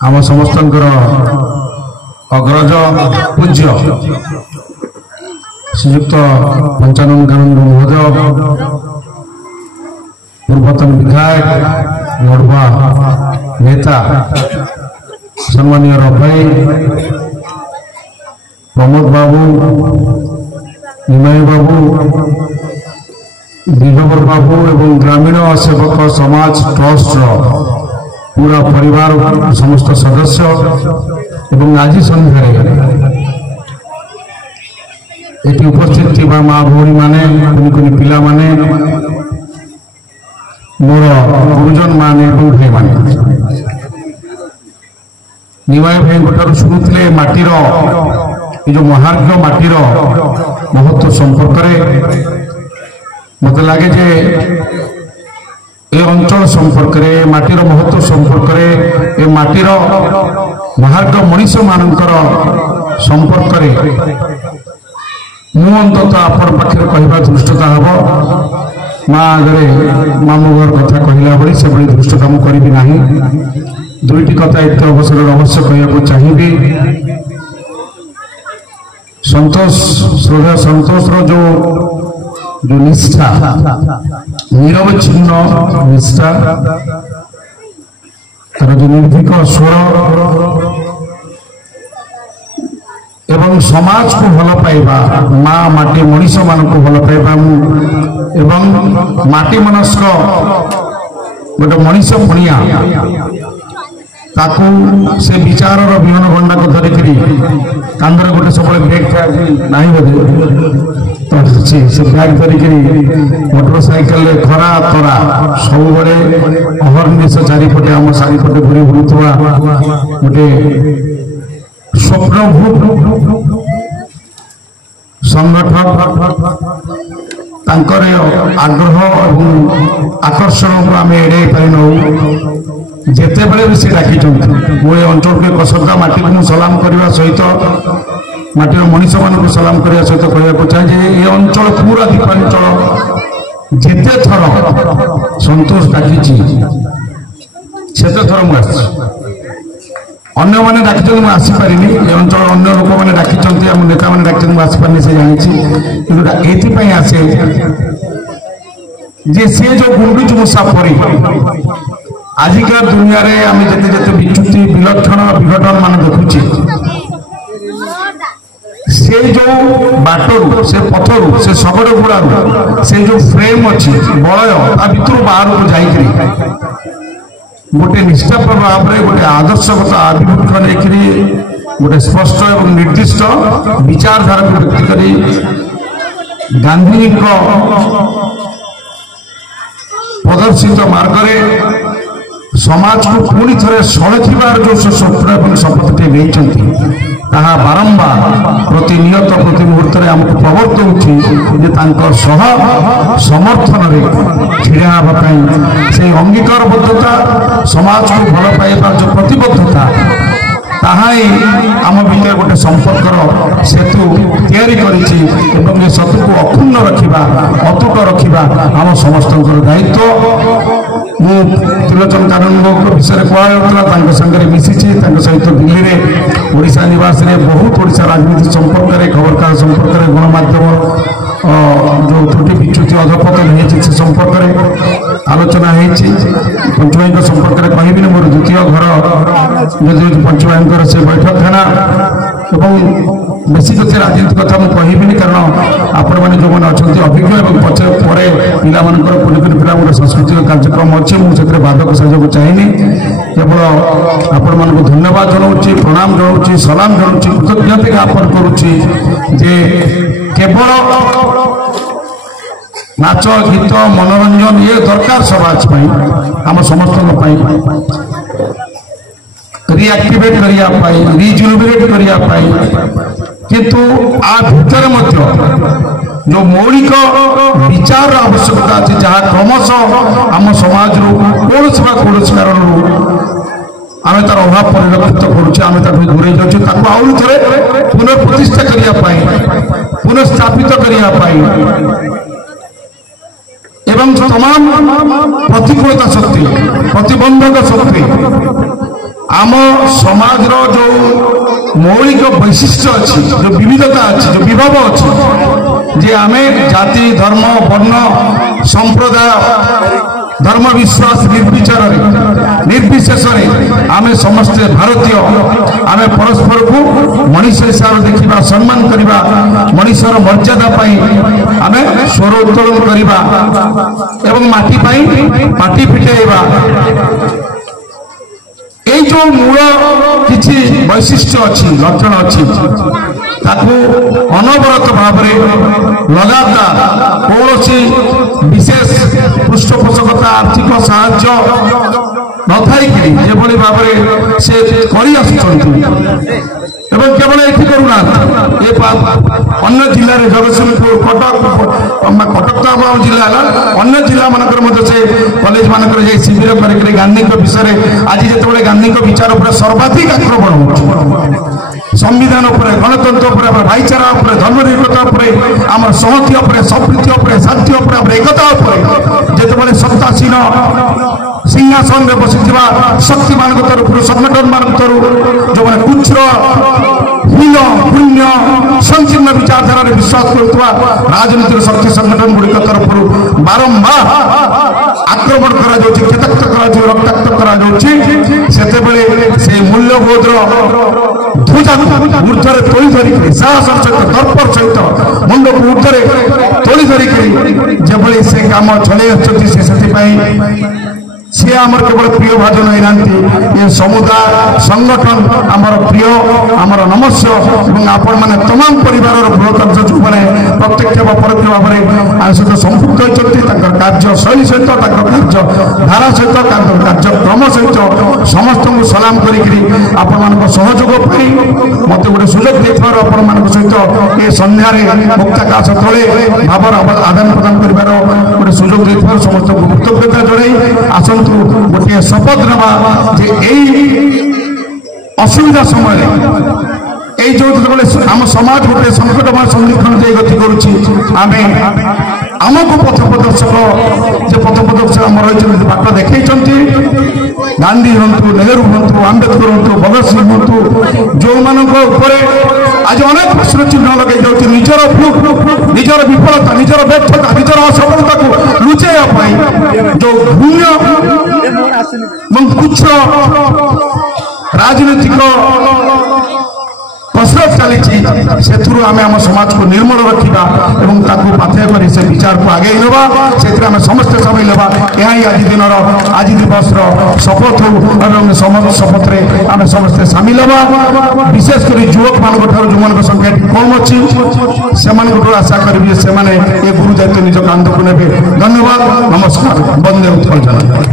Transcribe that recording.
आम समस्त अग्रज पूज्य श्रीयुक्त पंचानंदानंद महोदय पूर्वतन विधायक नड़ुआ नेता सम्मानीय रफाई प्रमोद बाबू निमाई बाबू दिगंबर बाबू एवं ग्रामीण सेवक समाज ट्रस्ट पूरा परिवार समस्त सदस्य एवं आज संध्यारे ये उपस्थित थी माँ भौणी मैंने कुनि कुनि पिला माने मोर गुरुजन माने भाई माने निमाई भाई शुणुले माटीर जो महार्घ्य माटीर महत्व संपर्क मत लगे जे ए अंचल संपर्क में माटीर महत्व संपर्क में माटीर महार्घ मनीष मानकर संपर्क मु अंततः आपण पाखे कहवा दृष्टता हम माँ आगे मामू घर कथा कहला भाई से भाई दृष्टता मुझे करी ना दुईटी कथा एत अवसर अवश्य कहना चाहिए संतोष श्रद्धा संतोष जो निष्ठा निरवच्छिन्न निष्ठा तार जो निर्भीक स्वर एवं समाज को भल पाइबा माँ माटी मनीष मान को भल पाइबा एवं माटी मनस्क गोटे मनीष पणिया ताकू से विचार विहन भंडा को धरिकी कांधर गोटे सब बैग ना बोधे तो से बैग धरिकी मोटरसाइकेल खरा तरा सब अहर्निश चारिपटे आम चारिपटे घूरी बुलुवा गोटे स्वप्नभूत संगठन तांकर आग्रह और आकर्षण को आम एड़े पारिन जिते बड़े भी से डाकी मुझे अंचल के कसरदा माटी को सलाम करने सहित माटीर मनीष मान सलाम करने सहित कहना चाहे ये अंचल पूरा दीपांचल जिते थर संतोष डाकी से थर मुझे अन्य मैंने डाकी मुझे आसीपारि ये अंचल अन्य लोक मैंने डाकी आम नेता मैंने डाकी मुझे आसीपारि से जानी ये आसे जे सी जो गुंडुच मुसाफरी आजिका दुनिया रे आम जिते जिते विच्युति विलक्षण विघटन मान देखुचे से जो बाटर से पथर से शगड़ गुड़ा से जो फ्रेम अच्छी बलय ता भर बाहर को जाकरी गोटे निष्ठापर भाव में गोटे आदर्शगत आभिमुख्य नहीं गोटे स्पष्ट और निर्दिष्ट विचारधारा को व्यक्त कर गांधी प्रदर्शित मार्ग समाज को पुणी थे सड़ार जो स्वप्न और शपथटी नहीं बारंबार प्रतिनियत प्रति मुहूर्त में आमको प्रवर्तन समर्थन से अंगीकारबद्धता समाज को भल पाइबा जो प्रतिबद्धता ताहाई आम भीतर गोटे संपर्कर सेतु तैयारी करी सेतु को अक्षुण्ण रखा अतुट रखा आम समस्त दायित्व मु त्रिलोचन कानून विषय कहला सागर मिसी सहित दिल्ली में ओडिशा निवास में बहुत ओडिशा राजनीति संपर्क में खबरकागज संपर्क में गणमाध्यम जो त्रुटि विच्युति अधपतन होती से संपर्क में आलोचना होती पंचभाई संपर्क में कहबी मोर द्वितीय घर पंचभाई से बैठक था बेसी किसी राजनीति कथा मुझे कहबी कारण आपण मैंने जो मैंने अच्छा अभिज्ञ और पचे पर पिला कुछ पिला गोटे सांस्कृतिक कार्यक्रम अच्छे मुझे बाधक साजक चाहिए केवल आपण मान धन्यवाद जनाऊँ प्रणाम जनाऊँ सलाम जनाऊँ कृतज्ञता ज्ञापन करुच्ची जे केवल नाच गीत मनोरंजन ये दरकार समाज आम समस्त रिएक्टिवेट करने रिजुविनेट करने किंतु आ भीतर जो मौलिक विचार आवश्यकता अच्छी जहाँ क्रमशः आम समाज कौन कारण आम तार अभाव परिलक्षित करुचे दूरे जाऊँ आउरी थे पुनर्प्रतिष्ठा करने पुनर्स्थापित करने एवं तमाम प्रतिकूलता शक्ति प्रतिबंधक शक्ति आम समाज जो मौलिक वैशिष्ट्य अच्छी जो विविधता अच्छी जो विभव अच्छी जे आम जाति धर्म वर्ण संप्रदाय धर्म विश्वास निर्विशेष आम समस्ते भारतीय आम परस्पर को मनीष हिसाब देखा सम्मान करवा मनीषर मर्यादा आम स्वर उत्तोलन करवा एवं माटी फिटेवा ये जो मूल किसी वैशिष्ट्य अच्छी लक्षण अच्छी अनवरत भाव लगातार कौन विशेष पृष्ठपोषकता आर्थिक साहाय्य नई भाव से केवल ये करूना अन्य जिले में जगतसिंहपुर कटक तो आम जिला अन्य जिला मानक से कॉलेज मानक शिविर कर गांधी विषय आज जो गांधी विचार उपर सर्वाधिक आक्रमण हो संविधान गणतंत्र भाईचारा धर्मनिरपेक्षता आम संहति संप्रीति शांति एकता जो सत्तासीन सिंहासन में बसी शक्ति मान तरफ संगठन मान तरफ जो कुच्र हीन पुण्य संकीर्ण विचारधारा विश्वास करुवा राजनीतिक शक्ति संगठन गुड़िक तरफ बारंबार आक्रमण क्षताक्त रक्ताक्त से मूल्यबोध ध्वजा ऊर्धे तोली धरिक साहस सहित दर्पर सहित मुंड को ऊर्धे तोली धरिक जब से कम चल सी आमर केवल प्रिय भाजन होना ये समुदाय संगठन आमर प्रिय आमर नमस्य और आपण मैंने तमाम परिवार बृहत अंश जो मैंने प्रत्यक्ष परोक्ष भाव में आ सहित संपुक्त होती कार्यशैली सहित कार्य धारा सहित कार्यक्रम सहित समस्त को सलाम कर सहयोग मत गोटे सुजोग देखार आपण सहित ये सन्धार मुक्ताकाश तले भाव आदान प्रदान कर गोटे सुजोग देखार समस्त को कृतज्ञता जन आस गोटे शपथ नवा असुविधा समय जो आम समाज गोटे संकटमय संरक्षण गति करमको पथ प्रदर्शक आम रही बाट देखते गांधी हूँ नेहरू हूँ आंबेडकर हूँ भगत सिंह हूँ जो मानक आज अनेक प्रश्न चिन्ह लगे निजर विफलता निजर व्यर्थता निजर असफलता को लुचेवा जो भूम्य कुछ राजनीतिक कसरत चली आम समाज को निर्मल रखा और पाथेय कर से विचार को आगे नवा से समस्ते सामिल होगा यह आज दिन आज दिवस शपथ हो शपथ में आम समस्ते सामिल होगा विशेषकर युवक मान जो संख्या कम अच्छी से आशा करी से गुरु दायित्व निज कांध को ने धन्यवाद नमस्कार वंदे उत्कल जननी।